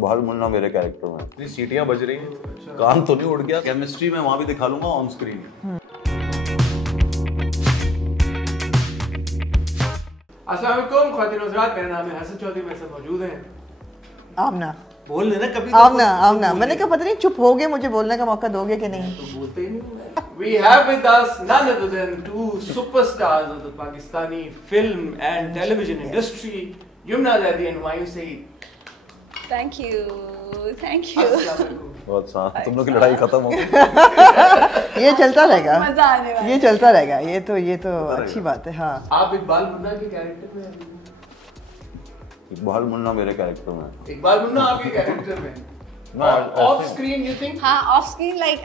इकबाल मुन्ना मेरे कैरेक्टर में इतनी सीटियां बज रही हैं, कान तो नहीं उड़ गया। केमिस्ट्री में वहां भी दिखा लूंगा ऑन स्क्रीन। अस्सलाम वालेकुम ख्वातीन हज़रात, मेरा नाम है हसन चौधरी, मेरे साथ मौजूद हैं आमना। बोल लेना कभी। आमना मैंने कहा पता नहीं चुप हो गए, मुझे बोलने का मौका दोगे कि नहीं? तो बोलते ही नहीं। We have with us none other than two superstars of the Pakistani film and television industry, Yumna Zaidi and Humayun Saeed. Thank you. अस्सलाम वालेकुम। बहुत सा तुम लोग की लड़ाई खत्म हो गई। ये चलता रहेगा, मजा आने वाला है। ये चलता रहेगा। ये तो अच्छी बात है। हाँ, आप इकबाल मुन्ना के कैरेक्टर में हैं। इकबाल मुन्ना मेरे कैरेक्टर में। इकबाल मुन्ना आपके कैरेक्टर में। Of screen you think? हाँ, ऑफ स्क्रीन लाइक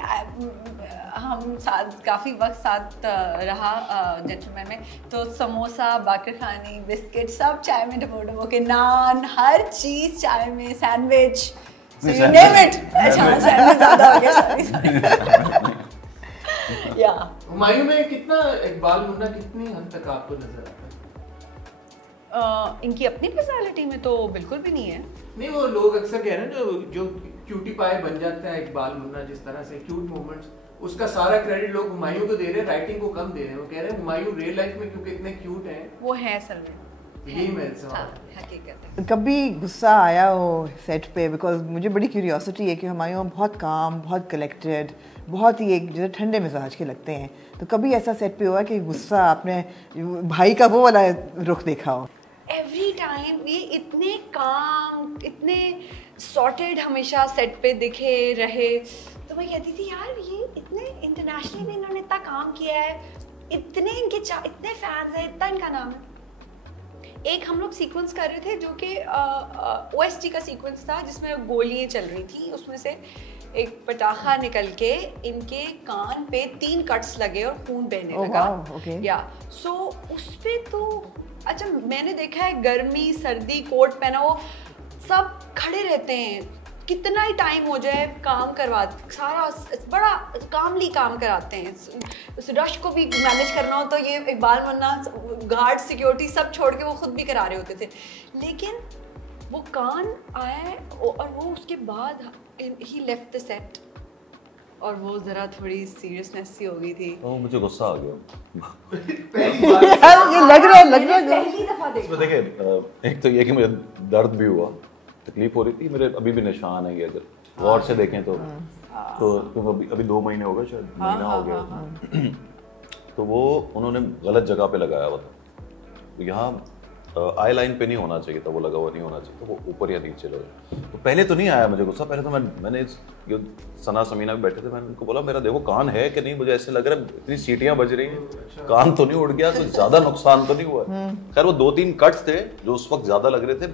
हम साथ काफ़ी वक्त साथ रहा जेंटलमैन में, तो समोसा, बाकर खानी, बिस्किट सब चाय में डबो के, नान, हर चीज़ चाय में, सैंडविच, यू नेम इट। अच्छा, सैंडविच ज़्यादा हो गया, या हुमायूं में कितना इकबाल मुन्ना कितनी हद तक आपको नजर आता है? इनकी अपनी पर्सनालिटी में तो बिल्कुल भी नहीं है। नहीं, वो लोग अक्सर कह रहे हैं जो क्यूटी पाए बन जाता है इकबाल मुन्ना, जिस तरह से क्यूट मोमेंट्स, उसका सारा क्रेडिट लोग हुमायूं को दे रहे हैं, राइटिंग को कम दे रहे हैं। वो कह रहे हैं हुमायूं रियल लाइफ में क्योंकि इतने क्यूट हैं, वो है असल में, यही मेरे सवाल हाँ, है। हकीकत है। कभी गुस्सा आया हो सेट पे? बिकॉज मुझे बड़ी क्यूरियोसिटी है कि हमारे बहुत काम, बहुत कलेक्टेड, बहुत ही एक जैसे ठंडे मिजाज के लगते हैं, तो कभी ऐसा सेट पे हुआ कि गुस्सा आपने भाई का वो वाला रुख देखा हो? एवरी टाइम ये इतने काम, इतने सॉर्टेड हमेशा सेट पे दिखे रहे, तो मैं कहती थी यार ये इतने इंटरनेशनली भी इन्होंने इतना काम किया है, इतने इनके इतने फैंस हैं, इतना इनका नाम है। एक हम लोग सीक्वेंस कर रहे थे जो कि OST का सीक्वेंस था, जिसमें गोलियां चल रही थी, उसमें से एक पटाखा निकल के इनके कान पे 3 कट्स लगे और खून बहने लगा। okay. या सो उस पे तो अच्छा, मैंने देखा है गर्मी सर्दी कोट पहना हो सब खड़े रहते हैं, कितना ही टाइम हो जाए काम करवाते, सारा बड़ा कामली काम कराते हैं। उस रश को भी मैनेज करना हो तो ये इकबाल मुन्ना, गार्ड, सिक्योरिटी सब छोड़ के वो खुद भी करा रहे होते थे। लेकिन वो कान आया और वो उसके बाद ही लेफ्ट द सेट, और वो जरा थोड़ी सीरियसनेस सी हो गई थी। तो मुझे गुस्सा आ गया। ये लग रहा है पहली दफा इसमें देखिए, एक तो ये कि मुझे दर्द भी हुआ, तकलीफ हो रही थी, मेरे अभी भी निशान है, अगर गौर से देखें तो अभी 2 महीने हो गए, शायद महीना हो गया। तो वो उन्होंने गलत जगह पे लगाया हुआ था, तो यहाँ आई लाइन पे नहीं होना चाहिए था, वो लगा हुआ नहीं होना चाहिए था, वो ऊपर या नीचे लगा। तो पहले तो नहीं आया मुझे गुस्सा, पहले तो मैंने सना समीना भी बैठे थे, मैंने उनको बोला मेरा देखो कान है कि नहीं, मुझे ऐसे लग रहा है इतनी सीटियां बज रही हैं, कान तो नहीं उड़ गया, कुछ ज्यादा नुकसान तो नहीं हुआ। खैर वो 2-3 कट्स थे जो उस वक्त ज्यादा लग रहे थे,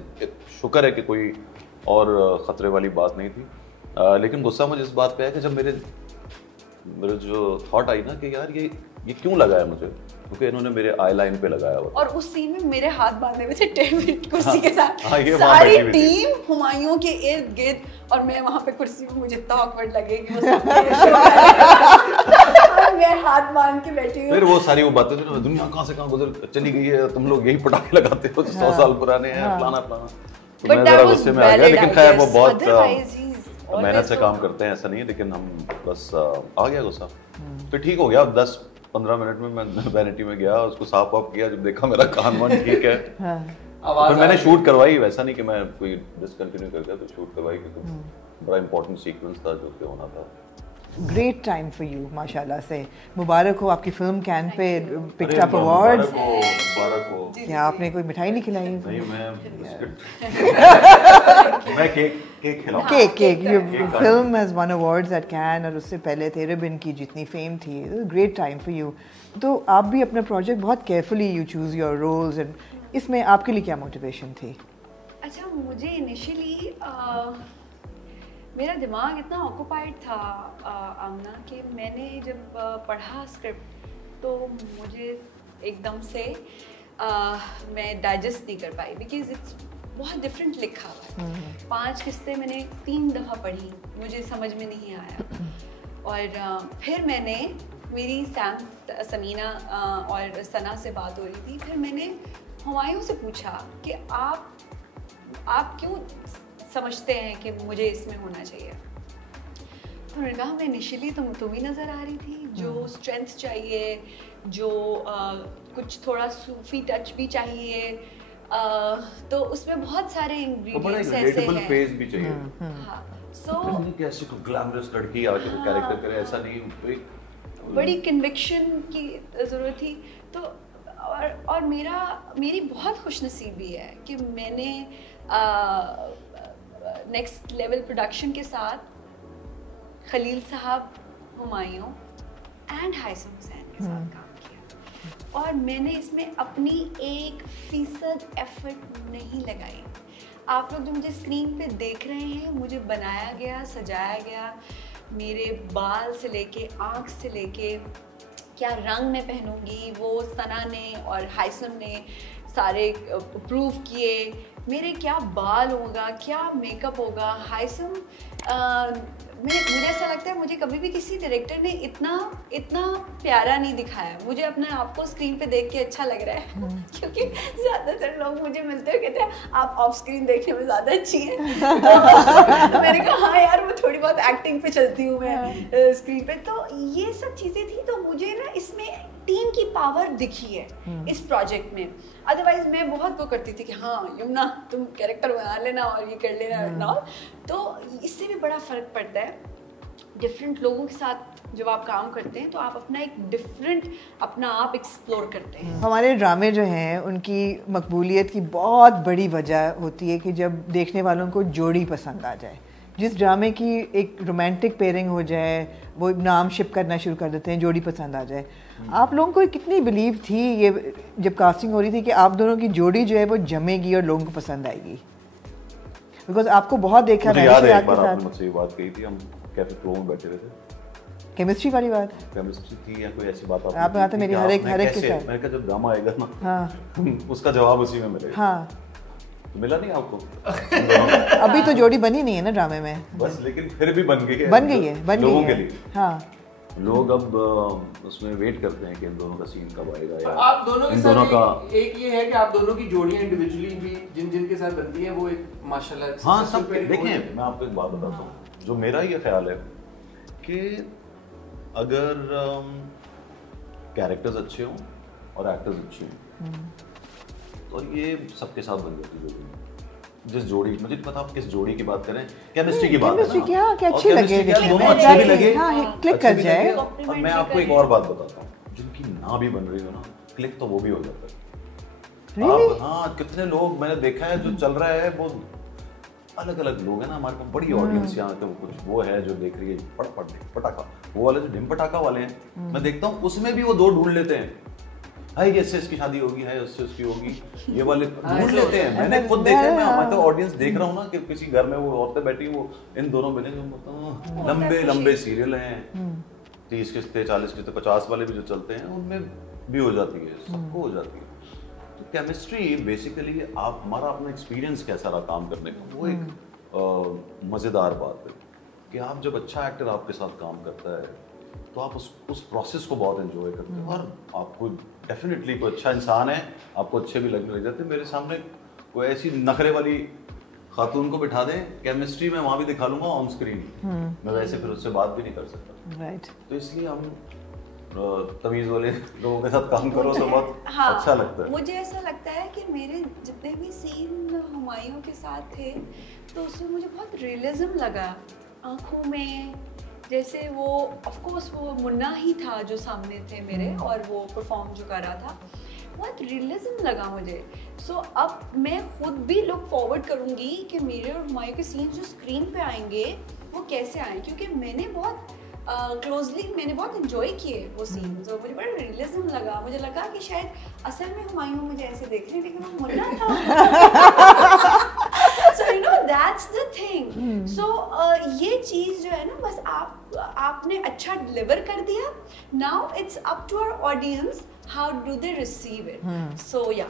शुक्र है कि कोई और खतरे वाली बात नहीं थी। लेकिन गुस्सा मुझे इस बात पे है कि जब मेरे जो थॉट आई ना कि यार ये क्यों लगाया मुझे, क्योंकि इन्होंने मेरे आई लाइन पे लगाया हुआ। और उस सीन में मेरे हाथ बांधे हुए थे टेबल कुर्सी के साथ, ये सारी टीम हुमायूं के इर्द गिर्द, और मैं वहां पे कुर्सी में, मुझे इतना ऑकवर्ड लगे कि वो सब मैं हाथ बांध के बैठी हूँ। फिर वो सारी वो बातें, दुनिया कहाँ से कहाँ गुजर चली गई है, तुम लोग यही पटाखे लगाते हो 100 साल पुराने हैं, फलाना। तो मैं जरा गुस्से में आ गया, लेकिन खैर वो बहुत मेहनत से काम करते हैं, ऐसा नहीं है, लेकिन हम बस आ गया गुस्सा। फिर ठीक हो गया। 10-15 मिनट में मैं वैनिटी में गया, उसको साफ वाफ किया, जब देखा मेरा कान वान ठीक है, फिर मैंने शूट करवाई। वैसा नहीं कि मैं कोई डिसकंटिन्यू कर दिया, तो शूट करवाई, क्योंकि बड़ा इंपॉर्टेंट सीक्वेंस था जो कि होना था। ग्रेट टाइम फॉर यू, माशाल्लाह से। मुबारक हो, आपकी फिल्म कैन पे पिक्ड अप अवार्ड्स। मुबारक हो। क्या आपने कोई मिठाई नहीं खिलाई? नहीं, मैं केक खिलाऊं। Cake film has won awards at Cannes, और उससे पहले थे रिबन की जितनी फेम थी। Great time for you. तो आप भी अपना प्रोजेक्ट बहुत carefully you choose your roles, and इसमें आपके लिए क्या मोटिवेशन थी? अच्छा, मुझे इनिशियली मेरा दिमाग इतना ऑक्यूपाइड था आमना, कि मैंने जब पढ़ा स्क्रिप्ट तो मुझे एकदम से मैं डाइजेस्ट नहीं कर पाई, बिकॉज इट्स बहुत डिफरेंट लिखा हुआ है। 5 किस्तें मैंने 3 दफ़ा पढ़ी, मुझे समझ में नहीं आया। और फिर मैंने, मेरी समीना और सना से बात हो रही थी, फिर मैंने हुमायूं से पूछा कि आप क्यों समझते हैं कि मुझे इसमें होना चाहिए। तो उन्होंने कहा मैं इनिशियली तुम ही नज़र आ रही थी, जो स्ट्रेंथ चाहिए, जो कुछ थोड़ा सूफी टच भी चाहिए, तो उसमें बहुत सारे इंग्रेडिएंट्स ऐसे हैं। फेस भी चाहिए। हाँ, सो कैसे कोई ग्लैमरस लड़की आके कैरेक्टर करे, ऐसा नहीं, बड़ी कन्विक्शन की ज़रूरत थी। तो और मेरी बहुत खुशनसीबी है कि मैंने नेक्स्ट लेवल प्रोडक्शन के साथ खलील साहब, हुमायूं एंड हाइसम हुसैन के साथ काम किया, और मैंने इसमें अपनी 1% एफर्ट नहीं लगाई। आप लोग जो मुझे स्क्रीन पे देख रहे हैं, मुझे बनाया गया, सजाया गया, मेरे बाल से लेके, आँख से लेके, क्या रंग मैं पहनूंगी, वो सना ने और हाइसम ने सारे प्रूव किए, मेरे क्या बाल होगा, क्या मेकअप होगा। हाइसम मुझे ऐसा लगता है मुझे कभी भी किसी डायरेक्टर ने इतना प्यारा नहीं दिखाया। मुझे अपने आप को स्क्रीन पे देख के अच्छा लग रहा है क्योंकि ज़्यादातर लोग मुझे मिलते हुए कहते हैं आप ऑफ स्क्रीन देखने में ज़्यादा अच्छी हैं। तो मैंने कहा हाँ यार, वो थोड़ी बहुत एक्टिंग पे चलती हूँ मैं स्क्रीन पे। तो ये सब चीज़ें थी, तो मुझे ना इसमें टीम की पावर दिखी है इस प्रोजेक्ट में। अदरवाइज मैं बहुत वो करती थी कि हाँ यमुना तुम कैरेक्टर बना लेना और ये कर लेना ना। तो इससे भी बड़ा फ़र्क पड़ता है। डिफरेंट लोगों के साथ जब आप काम करते हैं तो आप अपना एक डिफरेंट अपना आप एक्सप्लोर करते हैं। हमारे ड्रामे जो हैं उनकी मकबूलियत की बहुत बड़ी वजह होती है कि जब देखने वालों को जोड़ी पसंद आ जाए। जिस ड्रामे की एक रोमांटिक पेयरिंग हो जाए, वो नाम शिप करना शुरू कर देते हैं, जोड़ी पसंद आ जाए। आप लोगों को कितनी बिलीव थी ये जब कास्टिंग हो रही थी कि आप दोनों की जोड़ी जो है वो जमेगी और लोगों को पसंद आएगी? बिकॉज आपको बहुत देखा मुझे याद है एक बार आपने मुझसे ये बात कही थी, हम कैफे फ्लो में बैठे थे, केमिस्ट्री वाली बात, केमिस्ट्री थी या कोई ऐसी बात आपने कहा था मेरी हर एक के साथ। मैंने कहा जब ड्रामा आएगा ना, हाँ उसका जवाब उसी में मिलेगा। हाँ, तो मिला नहीं आपको? अभी तो जोड़ी बनी नहीं है ना ड्रामे में, बस, लेकिन फिर भी बन गई है लोगों के लिए। हाँ, लोग अब उसमें वेट करते हैं कि इन दोनों का सीन कब आएगा। या आप दोनों के साथ एक ये है कि आप दोनों की जोड़ियां इंडिविजुअली भी जिन के साथ बनती हैं वो एक माशाल्लाह। हाँ सब देखें, मैं आपको एक बात बताता हूँ, जो मेरा ये ख्याल है कि अगर कैरेक्टर्स अच्छे हों और एक्टर्स अच्छे हों तो ये सबके साथ बन जाती है। जिस जोड़ी, मुझे नहीं पता आप किस जोड़ी की बात करें, केमिस्ट्री की बात है ना, क्या अच्छी लगे, दोनों अच्छे भी लगे, क्लिक कर जाए। और मैं आपको एक और बात बताता हूँ, जिनकी ना भी बन रही हो ना, क्लिक तो वो भी हो जाता है। आप हाँ, कितने लोग मैंने देखा है जो चल रहा है, वो अलग अलग लोग हैं ना, हमारे पास बड़ी ऑडियंस यहाँ पे कुछ वो है जो देख रही है पटाखा, वो वाले जो ढिम पटाखा वाले हैं, मैं देखता हूँ उसमें भी वो दो ढूंढ लेते हैं, है इससे इसकी शादी होगी, है इससे उसकी होगी, ये वाले ढूंढ लेते हैं। मैंने खुद देखा है, मैं तो ऑडियंस देख रहा हूँ ना कि किसी घर में वो औरतें बैठी, वो इन दोनों में लंबे लंबे सीरियल हैं, 30 किस्तें 40 किस्तें 50 वाले भी जो चलते हैं, उनमें भी हो जाती है, सबको हो जाती है। तो केमिस्ट्री बेसिकली आप, हमारा अपना एक्सपीरियंस कैसा रहा काम करने का, वो एक मज़ेदार बात है कि आप जब अच्छा एक्टर आपके साथ काम करता है तो आप उस प्रोसेस को बहुत एंजॉय करते हैं, और आपको डेफिनेटली कोई अच्छा इंसान है, आपको अच्छे भी लगने लग जाते हैं। मेरे सामने कोई ऐसी नखरे वाली खातून को बिठा दें, केमिस्ट्री में वहाँ भी दिखा लूंगा ऑन स्क्रीन, मैं वैसे फिर उससे बात भी नहीं कर सकता। राइट, तो इसलिए हम तमीज़ वाले लोगों के साथ काम करो तो बहुत अच्छा लगता है। मुझे ऐसा लगता है कि मेरे जितने भी सीन हुमायूं के साथ थे तो उसमें मुझे बहुत रियलिज्म लगा आँखों में, जैसे वो ऑफ कोर्स वो मुन्ना ही था जो सामने थे मेरे, और वो परफॉर्म जो कर रहा था, बहुत रियलिज्म लगा मुझे। सो अब मैं खुद भी लुक फॉरवर्ड करूँगी कि मेरे और हुमायूं के सीन जो स्क्रीन पे आएंगे वो कैसे आए, क्योंकि मैंने बहुत क्लोजली मैंने बहुत एंजॉय किए वो सीन। तो मुझे बड़ा रियलिज्म लगा, मुझे लगा कि शायद असल में हुमायूं मुझे ऐसे देख रहे हैं लेकिन वो मुन्ना था। So you know that's the thing. So ये चीज़ जो है ना, बस आपने अच्छा डिलीवर कर दिया। Now it's up to our audience how do they receive it. So yeah.